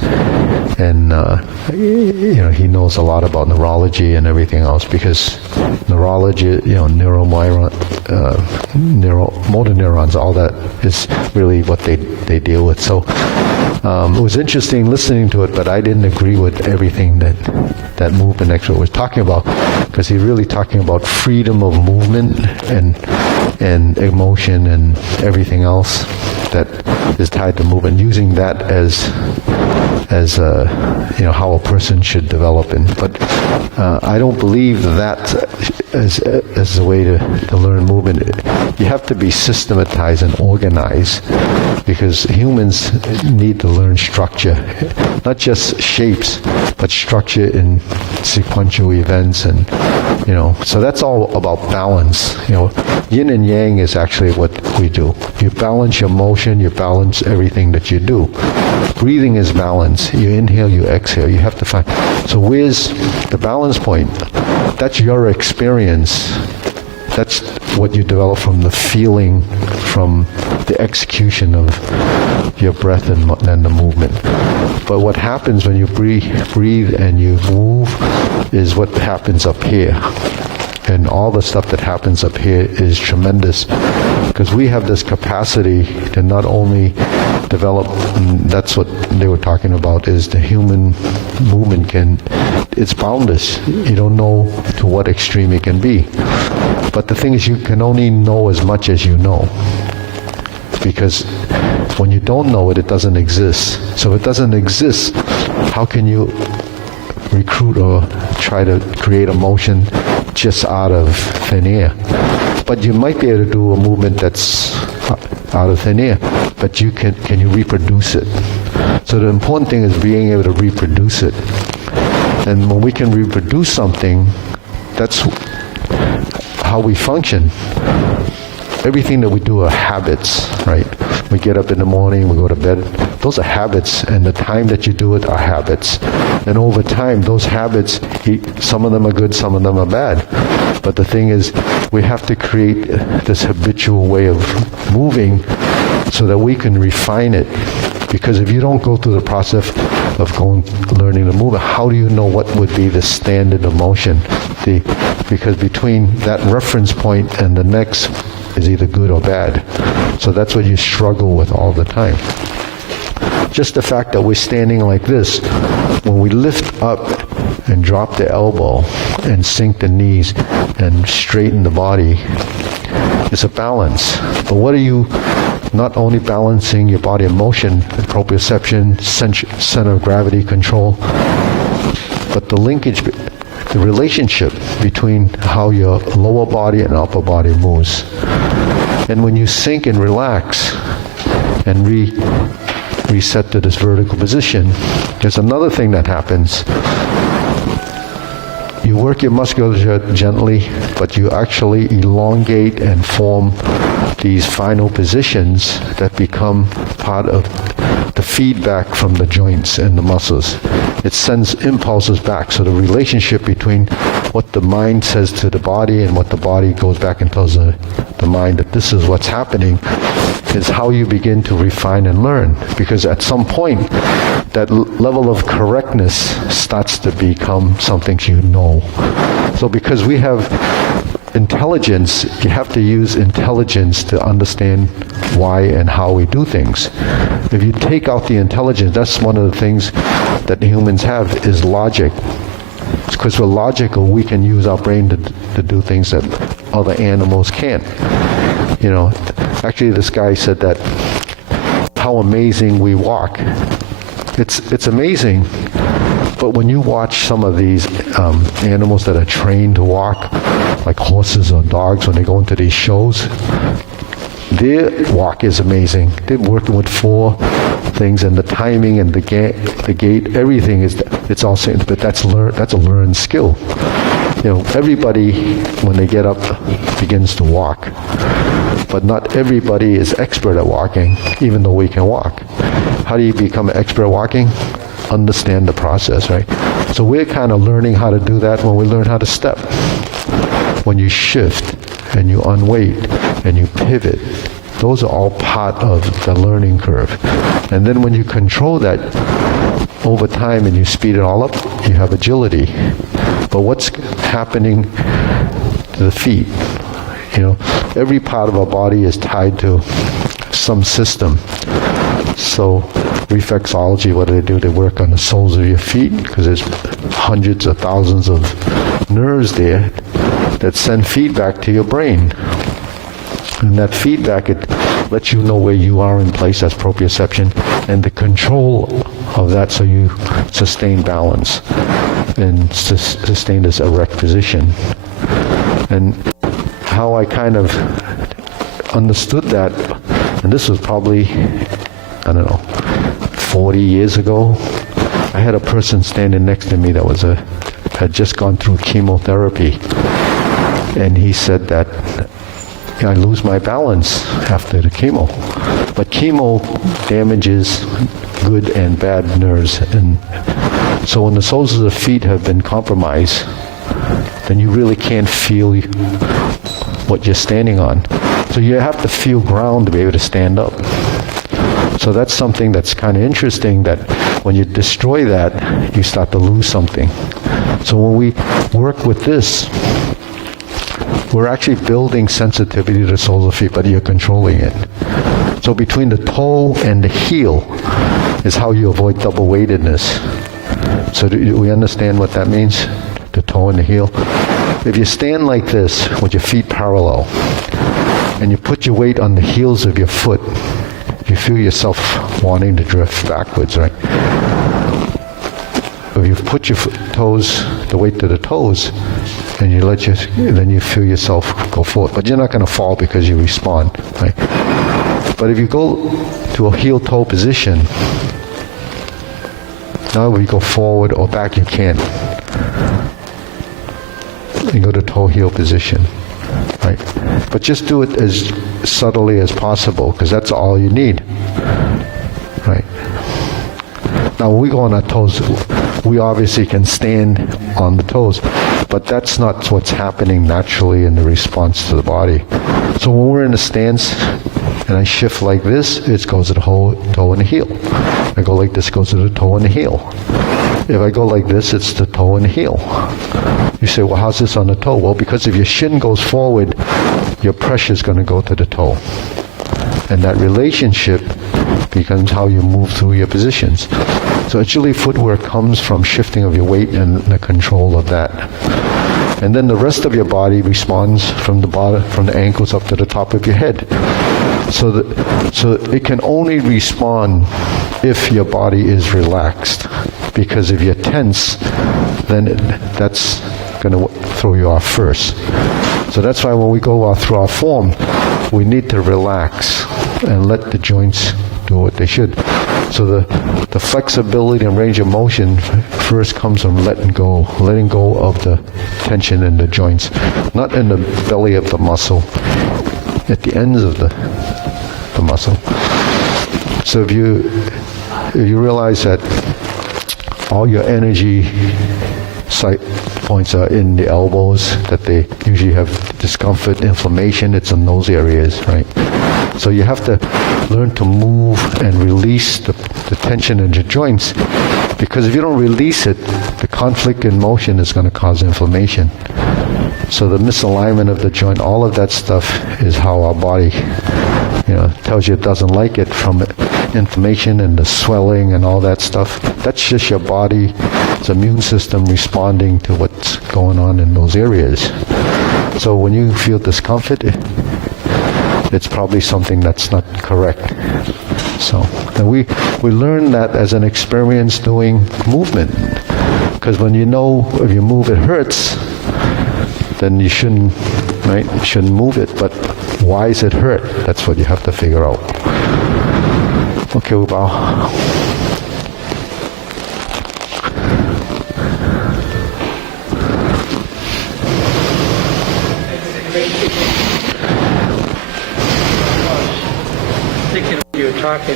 and he knows a lot about neurology and everything else, because neurology, motor neurons, all that is really what they deal with. So it was interesting listening to it, but I didn't agree with everything that movement expert was talking about, because he's really talking about freedom of movement and emotion and everything else that is tied to movement, using that as how a person should develop in. But I don't believe that as a way to learn movement. You have to be systematized and organized, because humans need to learn structure, not just shapes, but structure in sequential events, and so that's all about balance. Yin and yang is actually what we do. You balance your motion, you balance everything that you do. Breathing is balance. You inhale, you exhale. You have to find. So where's the balance point? That's your experience. That's what you develop from the feeling, from the execution of your breath and the movement. But what happens when you breathe and you move is what happens up here. And all the stuff that happens up here is tremendous, because we have this capacity to not only develop, and that's what they were talking about, is the human movement it's boundless. You don't know to what extreme it can be. But the thing is, you can only know as much as you know, because when you don't know it, it doesn't exist. So if it doesn't exist, how can you recruit or try to create a motion just out of thin air? But you might be able to do a movement that's out of thin air, but can you reproduce it? So the important thing is being able to reproduce it. And when we can reproduce something, that's how we function. Everything that we do are habits, right? We get up in the morning, we go to bed. Those are habits, and the time that you do it are habits. And over time, those habits, some of them are good, some of them are bad. But the thing is, we have to create this habitual way of moving so that we can refine it. Because if you don't go through the process of learning to move, how do you know what would be the standard of motion? Because between that reference point and the next is either good or bad. So that's what you struggle with all the time. Just the fact that we're standing like this, when we lift up and drop the elbow and sink the knees and straighten the body, it's a balance. But what are you not only balancing your body in motion, proprioception, center of gravity control, but the linkage, the relationship between how your lower body and upper body moves. And when you sink and relax and reset to this vertical position, there's another thing that happens. You work your musculature gently, but you actually elongate and form these final positions that become part of the feedback from the joints and the muscles. It sends impulses back. So the relationship between what the mind says to the body and what the body goes back and tells the mind that this is what's happening is how you begin to refine and learn. Because at some point, that level of correctness starts to become something you know. So because we have intelligence, you have to use intelligence to understand why and how we do things. If you take out the intelligence, that's one of the things that humans have is logic. Because we're logical, we can use our brain to do things that other animals can't. You know, actually this guy said that how amazing we walk. It's amazing, but when you watch some of these animals that are trained to walk, like horses or dogs, when they go into these shows, their walk is amazing. They're working with 4 things, and the timing and the gait, everything it's all same. But that's a learned skill. You know, everybody when they get up begins to walk, but not everybody is expert at walking, even though we can walk. How do you become an expert at walking? Understand the process, right? So we're kind of learning how to do that when we learn how to step. When you shift and you unweight and you pivot, those are all part of the learning curve. And then when you control that over time and you speed it all up, you have agility. But what's happening to the feet? You know, every part of our body is tied to some system. So reflexology, what do? They work on the soles of your feet because there's hundreds of thousands of nerves there that send feedback to your brain. And that feedback, it lets you know where you are in place, that's proprioception, and the control of that so you sustain balance and sustain this erect position. And how I kind of understood that, and this was probably, 40 years ago, I had a person standing next to me that had just gone through chemotherapy. And he said that I lose my balance after the chemo. But chemo damages good and bad nerves. And so when the soles of the feet have been compromised, then you really can't feel what you're standing on. So you have to feel ground to be able to stand up. So that's something that's kind of interesting, that when you destroy that, you start to lose something. So when we work with this, we're actually building sensitivity to the soles of the feet, but you're controlling it. So between the toe and the heel is how you avoid double weightedness. So do we understand what that means? The toe and the heel? If you stand like this with your feet parallel and you put your weight on the heels of your foot, you feel yourself wanting to drift backwards, right? If you put your toes, the weight to the toes, and you then you feel yourself go forward. But you're not going to fall because you respond, right? But if you go to a heel-toe position, now if you go forward or back, you can't. You go to toe-heel position. right? But just do it as subtly as possible, because that's all you need, right? Now, when we go on our toes, we obviously can stand on the toes, but that's not what's happening naturally in the response to the body. So when we're in a stance and I shift like this, it goes to the whole toe and the heel. I go like this, it goes to the toe and the heel. If I go like this, it's the toe and the heel. You say, well, how's this on the toe? Well, because if your shin goes forward, your pressure is going to go to the toe. And that relationship becomes how you move through your positions. So agility footwork comes from shifting of your weight and the control of that. And then the rest of your body responds from the bottom, from the ankles up to the top of your head. So it can only respond if your body is relaxed. Because if you're tense, then that's going to throw you off first. So that's why when we go through our form, we need to relax and let the joints do what they should. So the flexibility and range of motion first comes from letting go of the tension in the joints, not in the belly of the muscle, at the ends of the muscle. So if you realize that all your energy site points are in the elbows, that they usually have discomfort, inflammation, it's in those areas, right? So you have to learn to move and release the tension in your joints, because if you don't release it, the conflict in motion is going to cause inflammation. So the misalignment of the joint, all of that stuff is how our body, tells you it doesn't like it, from inflammation and the swelling and all that stuff. That's just your body, its immune system responding to what's going on in those areas. So when you feel discomfort, it's probably something that's not correct. So, and we learn that as an experience doing movement. Because when you know if you move it hurts, then you shouldn't, right? You shouldn't move it. But why is it hurt? That's what you have to figure out. Okay, we bow. You were talking,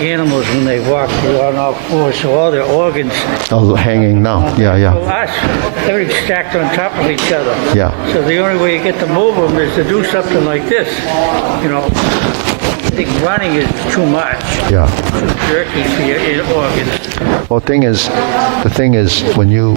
animals when they walk, they're on all fours, so all their organs. Oh, hanging now. Yeah. So us, everything's stacked on top of each other. Yeah. So the only way you get to move them is to do something like this. I think running is too much. Yeah. Too jerky for your organs. Well, the thing is, when you